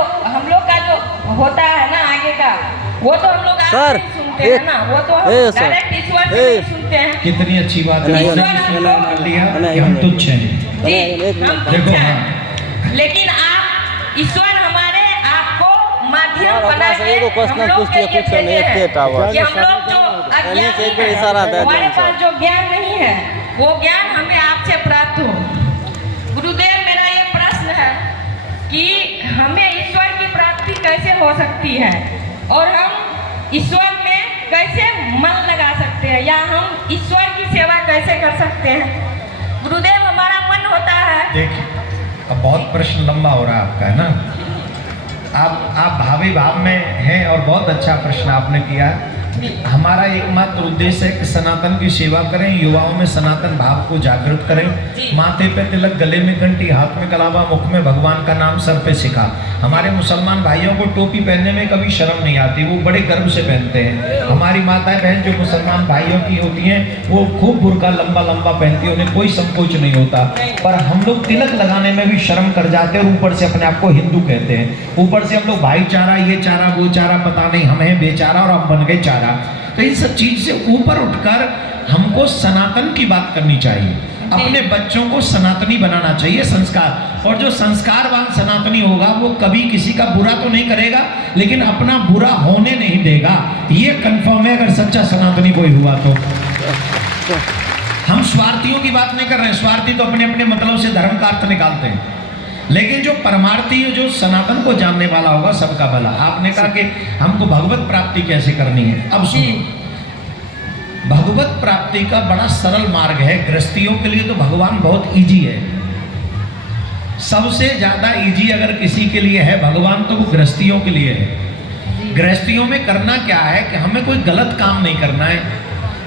होता है ना आगे का, वो तो हम लोग आपसे नहीं सुनते हैं ना, वो तो डायरेक्ट ईश्वर से नहीं सुनते हैं। कितनी अच्छी बात है, कर लिया कि हम तुच्छ हैं। जी, हम तुच्छ देखो, हैं, हाँ, लेकिन आप ईश्वर हमारे आपको माध्यम बना के हम लोग के लिए भेजे हैं कि हम लोग जो अज्ञान है, हमारे पास जो ज्ञान नहीं है, वो ज्ञान हमें आपसे प्राप्त हो। गुरुदेव, मेरा ये प्रश्न है कि हमें ईश्वर की प्राप्ति कैसे हो सकती है, और हम ईश्वर में कैसे मन लगा सकते हैं, या हम ईश्वर की सेवा कैसे कर सकते हैं? गुरुदेव, हमारा मन होता है। देखिए, अब बहुत प्रश्न लंबा हो रहा है आपका, है ना। आप भावी भाव में हैं और बहुत अच्छा प्रश्न आपने किया है। हमारा एकमात्र उद्देश्य है कि सनातन की सेवा करें, युवाओं में सनातन भाव को जागृत करें। माथे पे तिलक, गले में घंटी, हाथ में कलावा, मुख में भगवान का नाम, सर पे सिखा। हमारे मुसलमान भाइयों को टोपी पहनने में कभी शर्म नहीं आती, वो बड़े गर्व से पहनते हैं। हमारी माताएं बहन जो मुसलमान भाइयों की होती हैं वो खूब बुर्का लंबा लंबा पहनती है, उन्हें कोई संकोच नहीं होता। पर हम लोग तिलक लगाने में भी शर्म कर जाते हैं और ऊपर से अपने आप को हिंदू कहते हैं। ऊपर से हम लोग भाईचारा, ये चारा वो चारा, पता नहीं हम हैं बेचारा और हम बन गए चारा। तो इन सब चीज से ऊपर उठकर हमको सनातन की बात करनी चाहिए। अपने बच्चों को सनातनी बनाना चाहिए, संस्कार। और जो संस्कारवान सनातनी होगा वो कभी किसी का बुरा तो नहीं करेगा, लेकिन अपना बुरा होने नहीं देगा। ये कंफर्म है अगर सच्चा सनातनी कोई हुआ तो। हम स्वार्थियों की बात नहीं कर रहे हैं, स्वार्थी तो अपने अपने मतलब से धर्म का अर्थ निकालते हैं, लेकिन जो परमार्थी, जो सनातन को जानने वाला होगा, सबका भला। आपने कहा कि हमको भगवत प्राप्ति कैसे करनी है। अब सुनो, भगवत प्राप्ति का बड़ा सरल मार्ग है। गृहस्थियों के लिए तो भगवान बहुत इजी है, सबसे ज्यादा इजी अगर किसी के लिए है भगवान तो वो गृहस्थियों के लिए है। गृहस्थियों में करना क्या है कि हमें कोई गलत काम नहीं करना है,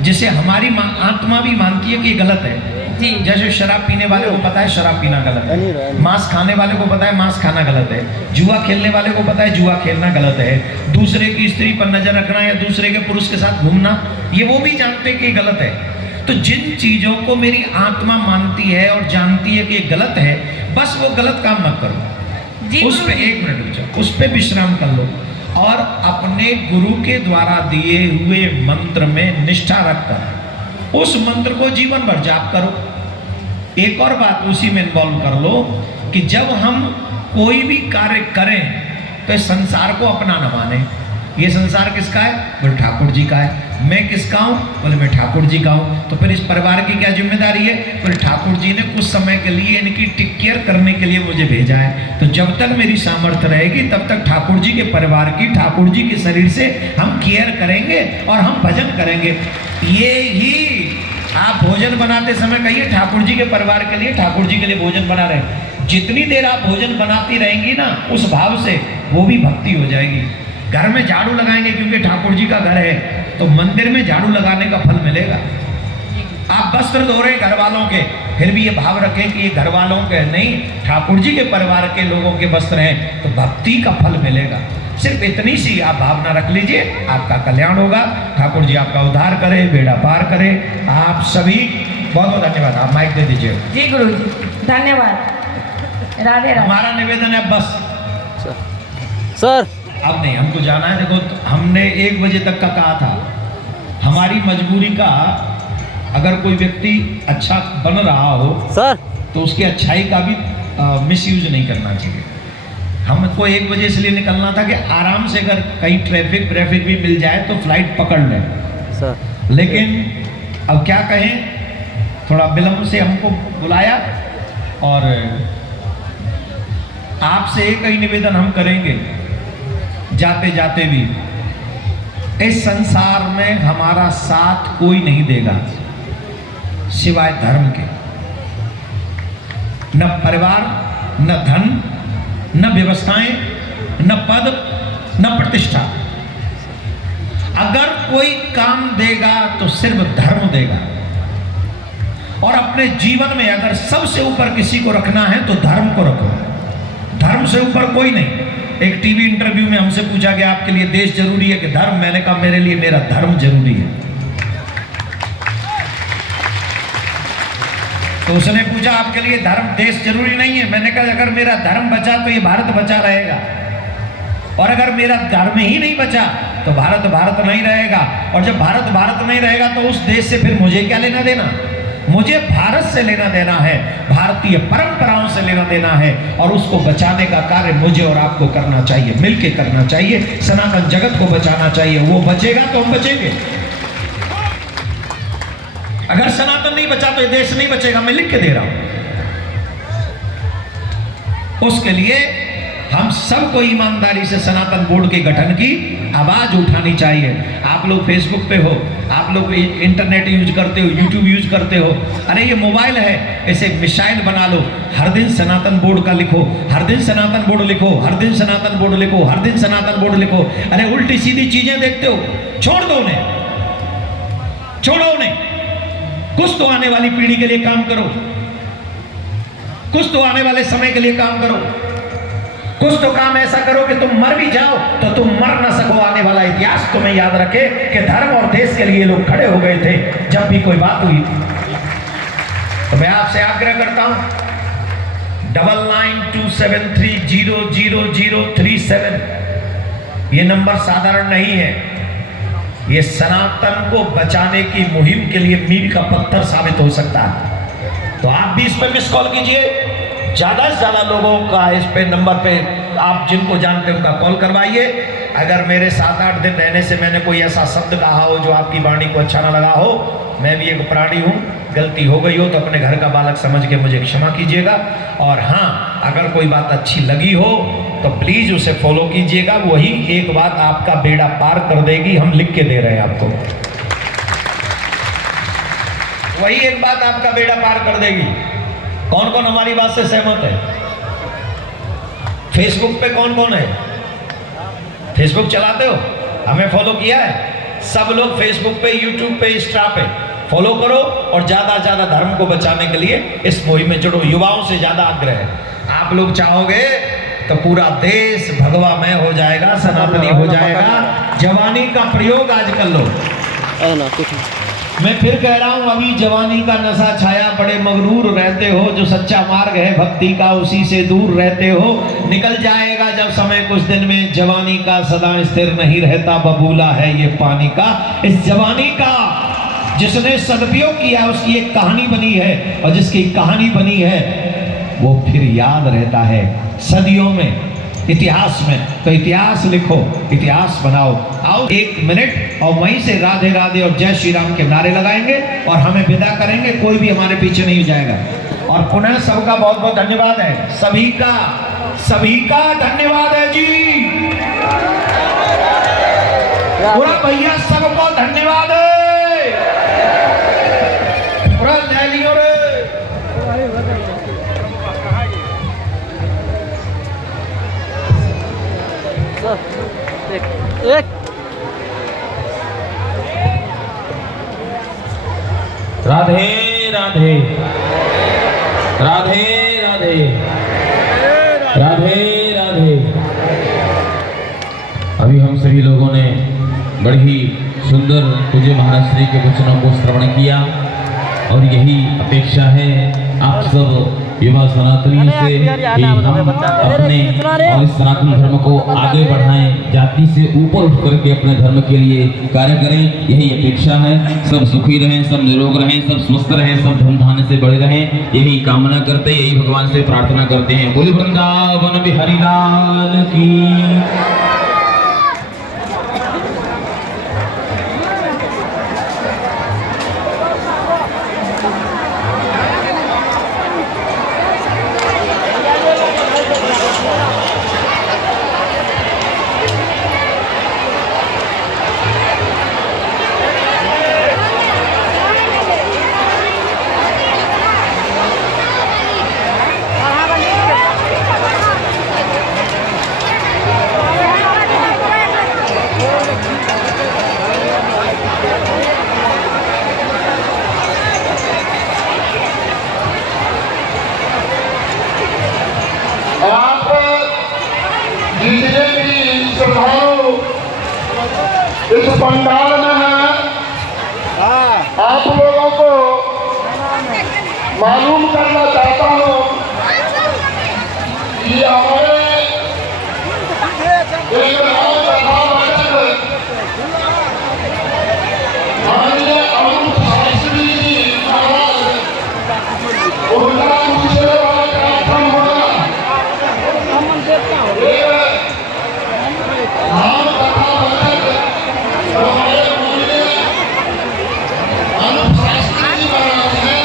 जिसे हमारी आत्मा भी मानती है कि ये गलत है। जैसे शराब पीने वाले को पता है शराब पीना गलत है, मांस खाने वाले को पता है मांस खाना गलत है, जुआ खेलने वाले को पता है जुआ खेलना गलत है, दूसरे की स्त्री पर नजर रखना या दूसरे के पुरुष के साथ घूमना, ये वो भी जानते हैं कि गलत है। तो जिन चीजों को मेरी आत्मा मानती है और जानती है कि ये गलत है, बस वो गलत काम मत करो। उस पे 1 मिनट रुक जाओ, उस पे विश्राम कर लो और अपने गुरु के द्वारा दिए हुए मंत्र में निष्ठा रखकर उस मंत्र को जीवन भर जाप करो। एक और बात उसी में इन्वॉल्व कर लो कि जब हम कोई भी कार्य करें तो इस संसार को अपना न माने। ये संसार किसका है? बोले ठाकुर जी का है। मैं किसका हूँ? बोले मैं ठाकुर जी का हूँ। तो फिर इस परिवार की क्या जिम्मेदारी है? बोले ठाकुर जी ने कुछ समय के लिए इनकी टेक केयर करने के लिए मुझे भेजा है। तो जब तक मेरी सामर्थ्य रहेगी तब तक ठाकुर जी के परिवार की, ठाकुर जी के शरीर से हम केयर करेंगे और हम भजन करेंगे। ये ही आप भोजन बनाते समय कहिए ठाकुर जी के परिवार के लिए, ठाकुर जी के लिए भोजन बना रहे। जितनी देर आप भोजन बनाती रहेंगी ना उस भाव से, वो भी भक्ति हो जाएगी। घर में झाड़ू लगाएंगे क्योंकि ठाकुर जी का घर है, तो मंदिर में झाड़ू लगाने का फल मिलेगा। आप वस्त्र धो रहे घर वालों के, फिर भी ये भाव रखें कि ये घर वालों के नहीं, ठाकुर जी के परिवार के लोगों के वस्त्र हैं, तो भक्ति का फल मिलेगा। सिर्फ इतनी सी आप भावना रख लीजिए, आपका कल्याण होगा। ठाकुर जी आपका उद्धार करे, बेड़ा पार करे। आप सभी बहुत बहुत धन्यवाद। आप माइक दे दीजिए। जी गुरु जी, धन्यवाद। राधे राधे। हमारा निवेदन है बस सर अब नहीं, हमको जाना है। देखो हमने 1 बजे तक का कहा था। हमारी मजबूरी का अगर कोई व्यक्ति अच्छा बन रहा हो सर तो उसकी अच्छाई का भी मिसयूज नहीं करना चाहिए। हमको 1 बजे इसलिए निकलना था कि आराम से अगर कहीं ट्रैफिक भी मिल जाए तो फ्लाइट पकड़ लें सर, लेकिन अब क्या कहें, थोड़ा विलंब से हमको बुलाया। और आपसे एक ही निवेदन हम करेंगे जाते जाते भी, इस संसार में हमारा साथ कोई नहीं देगा सिवाय धर्म के। न परिवार, न धन, न व्यवस्थाएं, न पद, न प्रतिष्ठा। अगर कोई काम देगा तो सिर्फ धर्म देगा। और अपने जीवन में अगर सबसे ऊपर किसी को रखना है तो धर्म को रखो, धर्म से ऊपर कोई नहीं। एक टीवी इंटरव्यू में हमसे पूछा गया आपके लिए देश जरूरी है कि धर्म? मैंने कहा मेरे लिए मेरा धर्म जरूरी है। तो उसने पूछा आपके लिए धर्म देश जरूरी नहीं है? मैंने कहा अगर मेरा धर्म बचा तो ये भारत बचा रहेगा, और अगर मेरा धर्म ही नहीं बचा तो भारत भारत नहीं रहेगा। और जब भारत भारत नहीं रहेगा तो उस देश से फिर मुझे क्या लेना देना? मुझे भारत से लेना देना है, भारतीय परंपराओं से लेना देना है, और उसको बचाने का कार्य मुझे और आपको करना चाहिए, मिलके करना चाहिए। सनातन जगत को बचाना चाहिए, वो बचेगा तो हम बचेंगे। अगर सनातन नहीं बचा तो ये देश नहीं बचेगा, मैं लिख के दे रहा हूं। उसके लिए हम सबको ईमानदारी से सनातन बोर्ड के गठन की आवाज उठानी चाहिए। आप लोग फेसबुक पे हो, आप लोग इंटरनेट यूज करते हो, यूट्यूब यूज करते हो, अरे ये मोबाइल है, ऐसे मिसाइल बना लो, हर दिन सनातन बोर्ड का लिखो, हर दिन सनातन बोर्ड लिखो, हर दिन सनातन बोर्ड लिखो, हर दिन सनातन बोर्ड लिखो। अरे उल्टी सीधी चीजें देखते हो, छोड़ दो उन्हें, छोड़ो उन्हें। कुछ तो आने वाली पीढ़ी के लिए काम करो, कुछ तो आने वाले समय के लिए काम करो, कुछ तो काम ऐसा करो कि तुम मर भी जाओ तो तुम मर ना सको। आने वाला इतिहास तुम्हें याद रखे कि धर्म और देश के लिए लोग खड़े हो गए थे जब भी कोई बात हुई। तो मैं आपसे आग्रह करता हूं 9927300037, ये नंबर साधारण नहीं है, ये सनातन को बचाने की मुहिम के लिए मील का पत्थर साबित हो सकता है। तो आप भी इस पर मिस कॉल कीजिए, ज्यादा से ज्यादा लोगों का इस पे नंबर पे आप जिनको जानते हैं उनका कॉल करवाइए। अगर मेरे 7-8 दिन रहने से मैंने कोई ऐसा शब्द कहा हो जो आपकी वाणी को अच्छा ना लगा हो, मैं भी एक प्राणी हूँ, गलती हो गई हो तो अपने घर का बालक समझ के मुझे क्षमा कीजिएगा। और हाँ, अगर कोई बात अच्छी लगी हो तो प्लीज उसे फॉलो कीजिएगा, वही एक बात आपका बेड़ा पार कर देगी। हम लिख के दे रहे हैं आपको, वही एक बात आपका बेड़ा पार कर देगी। कौन कौन हमारी बात से सहमत है? फेसबुक पे कौन कौन है? फेसबुक चलाते हो? हमें फॉलो किया है? सब लोग फेसबुक पे, यूट्यूब पे, इंस्टा पे फॉलो करो और ज्यादा ज्यादा धर्म को बचाने के लिए इस मुहिम में जुड़ो। युवाओं से ज्यादा आग्रह है, आप लोग चाहोगे तो पूरा देश भगवामय हो जाएगा, सनातनी हो जाएगा। जवानी का प्रयोग आज कर लो। मैं फिर कह रहा हूं, अभी जवानी का नशा छाया, बड़े मगरूर रहते हो, जो सच्चा मार्ग है भक्ति का उसी से दूर रहते हो। निकल जाएगा जब समय कुछ दिन में, जवानी का सदा स्थिर नहीं रहता, बबूला है ये पानी का। इस जवानी का जिसने सदुपयोग किया उसकी एक कहानी बनी है, और जिसकी कहानी बनी है वो फिर याद रहता है सदियों में, इतिहास में। तो इतिहास लिखो, इतिहास बनाओ। आओ 1 मिनट और वहीं से राधे राधे और जय श्री राम के नारे लगाएंगे और हमें विदा करेंगे, कोई भी हमारे पीछे नहीं जाएगा। और पुनः सबका बहुत बहुत धन्यवाद है, सभी का धन्यवाद है जी। पूरा भैया सबको धन्यवाद है, पूरा ले लियो रे। एक राधे राधे राधे राधे राधे राधे। अभी हम सभी लोगों ने बड़ी ही सुंदर पूज्य महाराज श्री के वचनों को श्रवण किया, और यही अपेक्षा है आप सब युवा सनातनियों से कि हम अपने और इस सनातन धर्म को आगे बढ़ाएं, जाति से ऊपर उठ करके अपने धर्म के लिए कार्य करें, यही अपेक्षा है। सब सुखी रहें, सब निरोग रहें, सब स्वस्थ रहें, सब धन धान्य से बढ़े रहें, यही कामना करते, यही भगवान से प्रार्थना करते हैं। बोले वृंदावन बिहारी लाल की। आप जितने भी श्रद्धालु इस पंडाल में हैं, आप लोगों को मालूम करना चाहता हूँ कि हमारे एक राम कथा वाचक माननीय अरुण शास्त्री जी महाराज, उनका दूसरे वाला कार्यक्रम होगा। राम कथा वाचक हमारे माननीय अरुण शास्त्री जी महाराज हैं।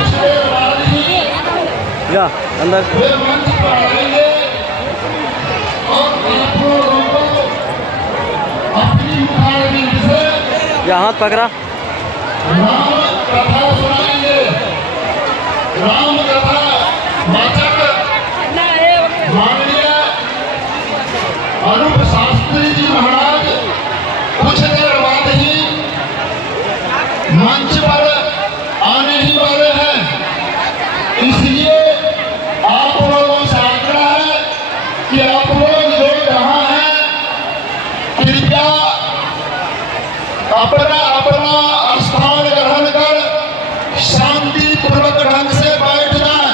उसके बाद ही या अंदर वे मंच पर आएंगे क्या हाथ पकड़ा? राम कथा सुनाएंगे। राम कथा वाचक माननीय अनूप शास्त्री जी महाराज कुछ देर बाद ही मंच पर आने ही वाले हैं, इसलिए आप लोगों से आग्रह है कि आप लोग जो जहां हैं कृपया अपना अपना स्थान ग्रहण कर शांतिपूर्वक ढंग से बैठ जाएं।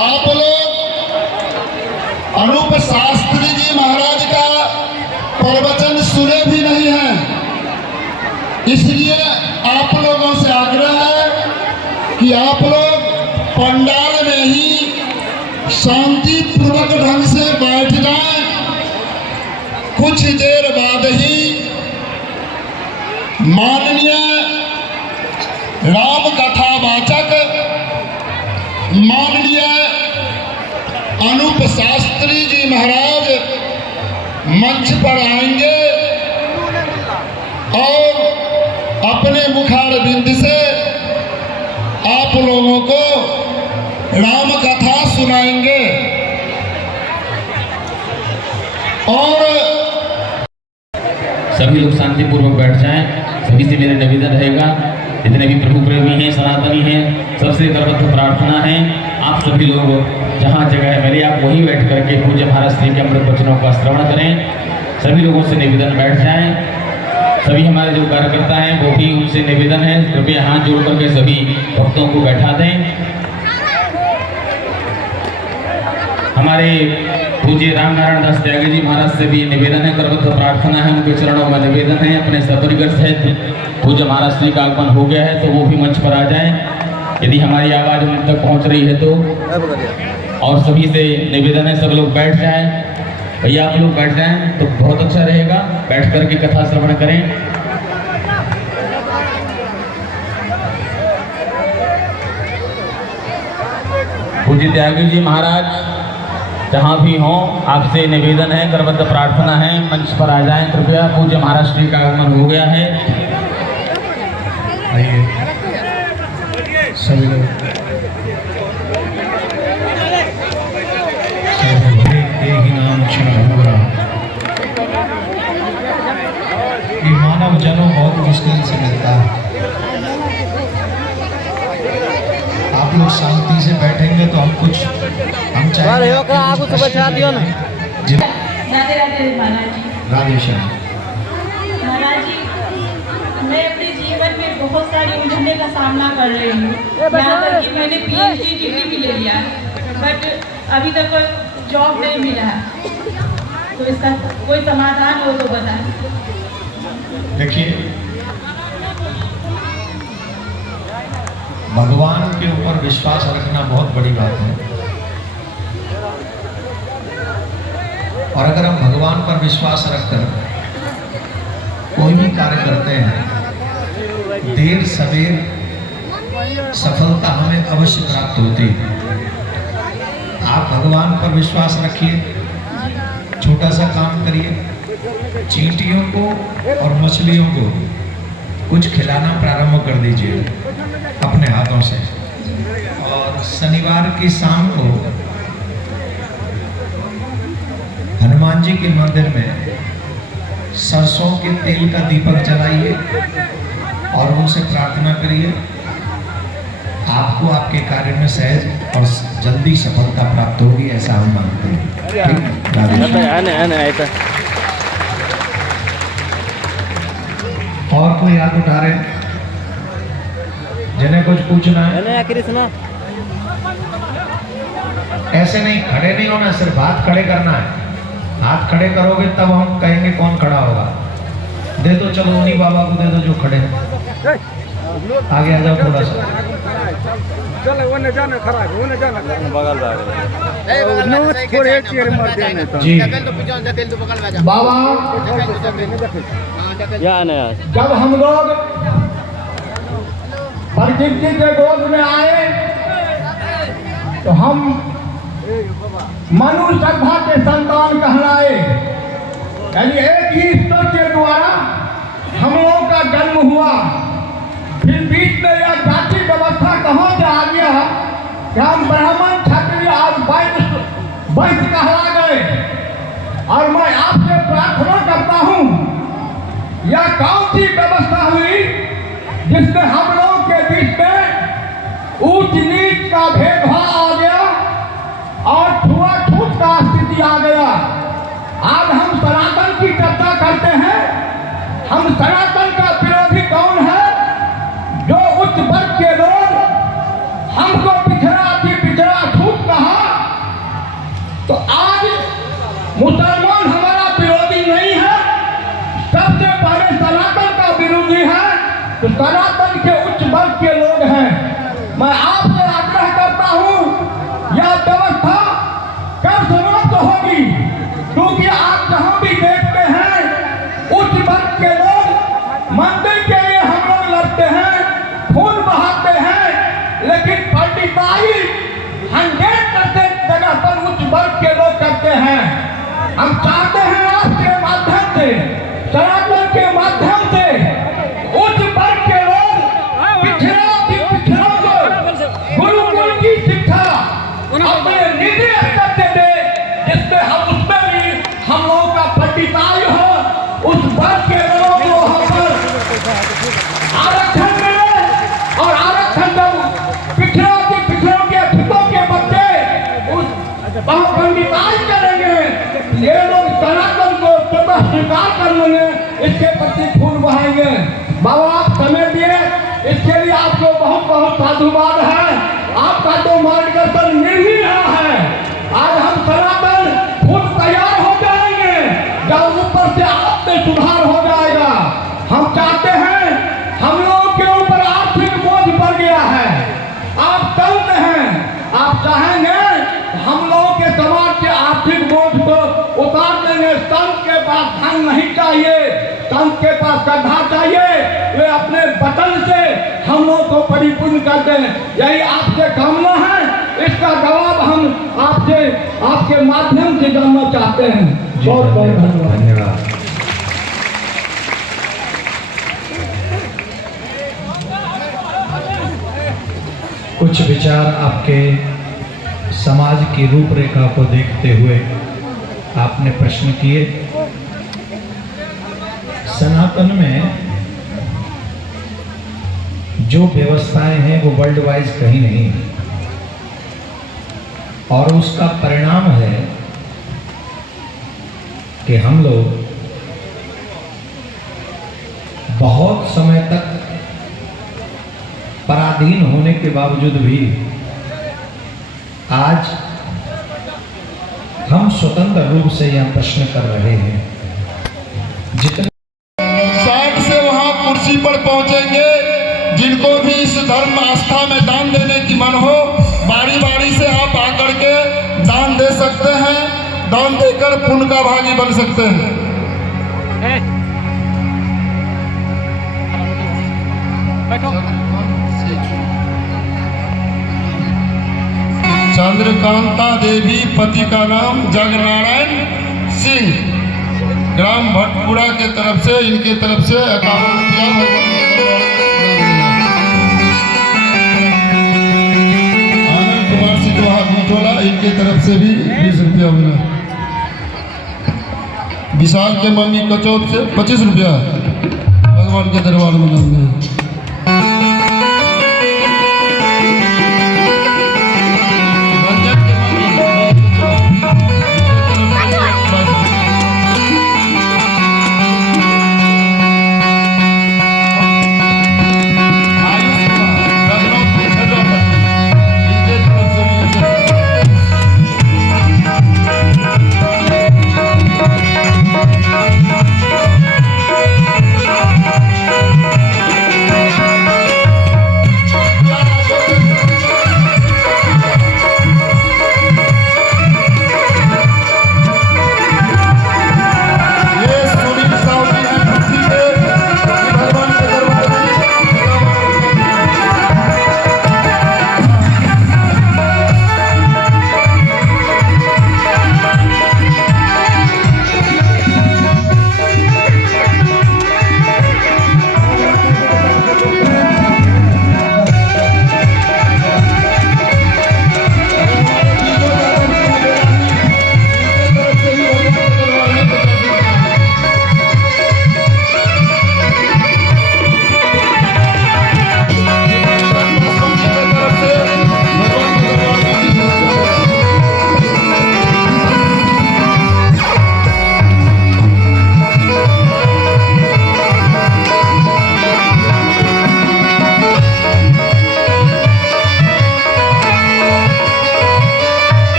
आप लोग अनूप शास्त्री जी महाराज का प्रवचन सुने भी नहीं हैं, इसलिए आप लोगों से आग्रह है कि आप लोग पंडाल में ही शांतिपूर्वक ढंग से बैठ जाएं। कुछ देर बाद ही माननीय राम कथा वाचक माननीय अनूप शास्त्री जी महाराज मंच पर आएंगे और अपने मुखारबिंद से आप लोगों को राम कथा सुनाएंगे। और सभी लोग शांतिपूर्वक बैठ जाएं। सभी से मेरा निवेदन रहेगा, जितने भी प्रभु प्रेमी हैं, सनातनी हैं, सबसे करबद्ध प्रार्थना है, आप सभी लोग जहाँ जगह मिले आप वहीं बैठ करके पूज्य महाराज श्री के अमृत वचनों का श्रवण करें। सभी लोगों से निवेदन बैठ जाएं। सभी हमारे जो कार्यकर्ता हैं वो भी उनसे निवेदन है कृपया हाथ जोड़ करके सभी भक्तों को बैठा दें। हमारे पूज्य राम नारायण दास त्यागी जी महाराज से भी निवेदन है, करबद्ध प्रार्थना है, उनके चरणों में निवेदन है। अपने सपरिगर सहित पूज्य महाराज श्री का आगमन हो गया है तो वो भी मंच पर आ जाएं यदि हमारी आवाज़ उन तक पहुंच रही है तो। और सभी से निवेदन है सब लोग बैठ जाएं। भैया आप लोग बैठ जाएं तो बहुत अच्छा रहेगा, बैठ करके कथा श्रवण करें। पूज्य त्यागी जी महाराज जहाँ भी हों आपसे निवेदन है, करबद्ध प्रार्थना है, मंच पर आ जाएं कृपया। पूज्य महाराज श्री का आगमन हो गया है। आइए सभी लोग ही नाम क्षण। ये मानव जनों बहुत मुश्किल से मिलता है। आप लोग शांति से बैठेंगे तो हम कुछ हम चाहेंगे आगू से बैठा दियो ना। राधे राधे महाराज जी। राधे श्याम। महाराज जी, मैं अपने जीवन में बहुत सारी उलझने का सामना कर रही हूँ। यहाँ तक कि मैंने PhD डिग्री भी ले लिया है, बट अभी तक कोई जॉब नहीं मिला है, तो इसका कोई समाधान हो तो बताएं। देखिए, भगवान के ऊपर विश्वास रखना बहुत बड़ी बात है, और अगर हम भगवान पर विश्वास रखकर कोई भी कार्य करते हैं, देर सवेर सफलता हमें अवश्य प्राप्त होती है। आप भगवान पर विश्वास रखिए, छोटा सा काम करिए, चींटियों को और मछलियों को कुछ खिलाना प्रारंभ कर दीजिए अपने हाथों से। और शनिवार की शाम को हनुमान जी के मंदिर में सरसों के तेल का दीपक जलाइए और उनसे प्रार्थना करिए, आपको आपके कार्य में सहज और जल्दी सफलता प्राप्त होगी, ऐसा हम मानते हैं। और कोई हाथ उठा रहे जिन्हें कुछ पूछना है? कृष्णा ऐसे नहीं, खड़े नहीं होना, सिर्फ हाथ खड़े करना है। हाथ खड़े करोगे तब हम कहेंगे कौन खड़ा होगा। दे दो, चलो उन्हीं बाबा को दे दो जो खड़े हैं। आगे आ जाओ थोड़ा सा। जी बाबा, जब हम लोग प्रकृति के गोद में आए तो हम मनुष्य सभा के संतान कहलाए। यानी एक ही ईश्वर के द्वारा हम लोगों का जन्म हुआ। फिर बीच में यह जाति व्यवस्था कहाँ से आ गया कि हम ब्राह्मण क्षत्रिय आज वैश्य कहला गए। और मैं आपसे प्रार्थना करता हूँ, यह कौन सी व्यवस्था हुई जिससे हम लोगों के बीच में ऊंच नीच का भेदभाव आ गया और छुआछूत का स्थिति आ गया। आज हम सनातन की चर्चा करते हैं। हम सनातन का विरोधी कौन है? जो उच्च वर्ग के लोग हमको पिछड़ा छूट कहा। तो आज मुसलमान हमारा विरोधी नहीं है, सबसे पहले सनातन का विरोधी है। तो सनातन के उच्च वर्ग के लोग हैं। मैं आपसे आग्रह करता हूँ, यह व्यवस्था कब समाप्त होगी? क्योंकि आप जहाँ भी देखते हैं उच्च वर्ग के लोग मंदिर के लिए हम लोग लड़ते हैं, खून बहाते हैं, लेकिन पंडिताई 100% जगह पर उच्च वर्ग के लोग करते हैं। हम चाहते हैं आपके माध्यम से, सनातन के माध्यम से उच्च वर्ग के लोग पिछड़ों को गुरुकुल की शिक्षा अपने निजी स्तर से दे, जिससे हम उसमें भी हम लोगों का पंडिताई हो, उस वर्ग के लोगों को वहाँ पर आरक्षण मिले। और आरक्षण जब पिछड़ों के हितों के बच्चे उस पंडिताई करेंगे, ये लोग सनातन को स्वतः स्वीकार कर लेंगे, इसके प्रति खून बहाएंगे। बाबा आप समय दिए, इसके लिए आपको बहुत बहुत साधुवाद है। आपका तो मार्गदर्शन मिल ही रहा है। आज हम सनातन खुद तैयार हो जाएंगे जब ऊपर से आप में सुधार हो जाएगा। हम चाहते हैं, हम लोगों के ऊपर आर्थिक बोझ बढ़ गया है, आप तंग हैं, आप चाहेंगे हम लोगों के समाज के आर्थिक बोझ को उतार देंगे। संत के पास धन नहीं चाहिए, संत के पास श्रद्धा चाहिए, वे अपने वचन से हम लोगों को परिपूर्ण कर दें। यही आपसे कामना है, इसका जवाब हम आपसे आपके माध्यम से जानना चाहते हैं। बहुत बहुत धन्यवाद। कुछ विचार आपके समाज की रूपरेखा को देखते हुए आपने प्रश्न किए। सनातन में जो व्यवस्थाएं हैं वो वर्ल्ड वाइज कहीं नहीं है, और उसका परिणाम है कि हम लोग बहुत समय तक पराधीन होने के बावजूद भी आज हम स्वतंत्र रूप से यह प्रश्न कर रहे हैं। जितने 60 से वहां कुर्सी पर पहुंचेंगे, जिनको भी इस धर्म आस्था में दान देने की मन हो, बारी बारी से आप आकर के दान दे सकते हैं। दान देकर पुण्य का भागी बन सकते हैं। चंद्रकांता देवी, पति का नाम जगनारायण सिंह, ग्राम भटपुरा के तरफ से, इनके तरफ से 51 रुपया। आनंद कुमार सिद्धोहा बीटोला, इनके तरफ से भी 20 रुपया मिला। विशाल के मम्मी कचौत से 25 रुपया भगवान के दरबार में दान दिया।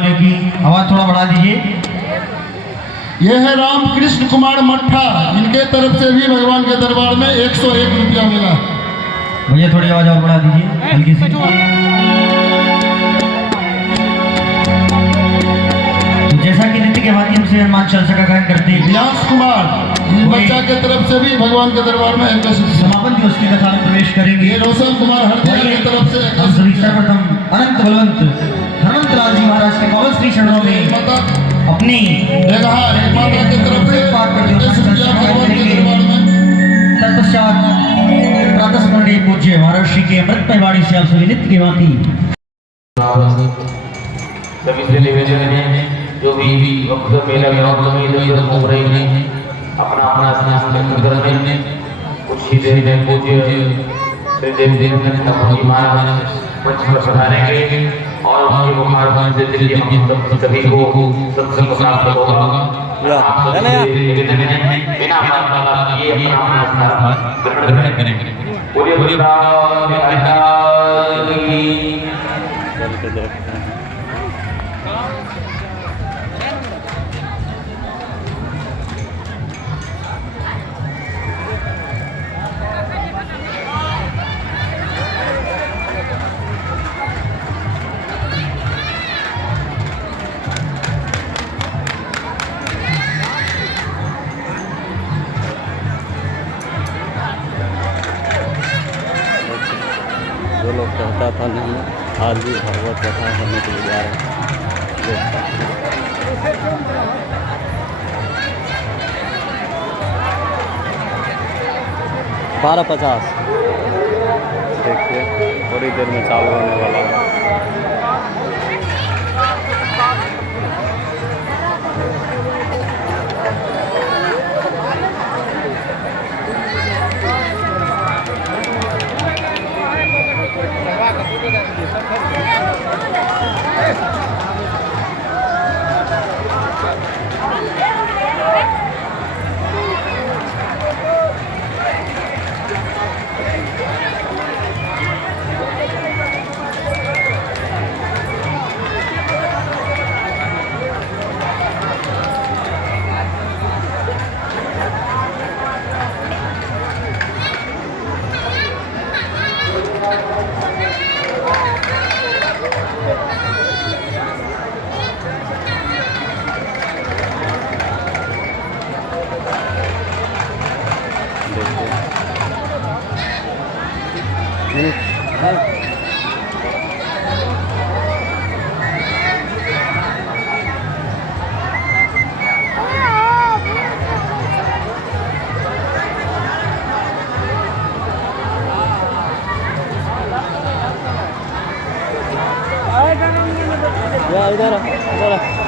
वाले की आवाज थोड़ा बढ़ा दीजिए। ये है राम कृष्ण कुमार मट्ठा, इनके तरफ से भी भगवान के दरबार में 101 रुपया मिला। भैया थोड़ी आवाज और बढ़ा दीजिए हल्की सी। तो जैसा कि नृत्य के माध्यम से हनुमान चालीसा का गायन करते हैं व्यास कुमार, इन बच्चा के तरफ से भी भगवान के दरबार में 21 समापन दिवस की कथा में प्रवेश करेंगे। ये रोशन कुमार हरदिया की तरफ से हम सभी सर्वप्रथम अनंत बलवंत हनुमंत लाल जी महाराज के पवन श्री चरणों में अपनी माता की तरफ से भगवान के दरबार में। तत्पश्चात प्रातः स्मरणीय पूज्य महर्षि के अमृत वाणी से आप सभी नित्य की भांति सभी से निवेदन है जो भी वक्त मेला में इधर घूम रहे हैं अपना अपना स्नान करने में कुछ ही देर में पूज्य श्री देव देव महाराज मंच पर पधारेंगे और उनके मुखारबिंद से हम सभी को सत्संग प्राप्त होगा। आप सभी निवेदन है बिना माता किए अपना अपना ग्रहण करें। पूरे वृंदावन जो लोग कहता था नहीं आज भी भागवत कथा करने के लिए जा रहे हैं। 12:50 देखिए थोड़ी देर में चालू होने वाला है। इधर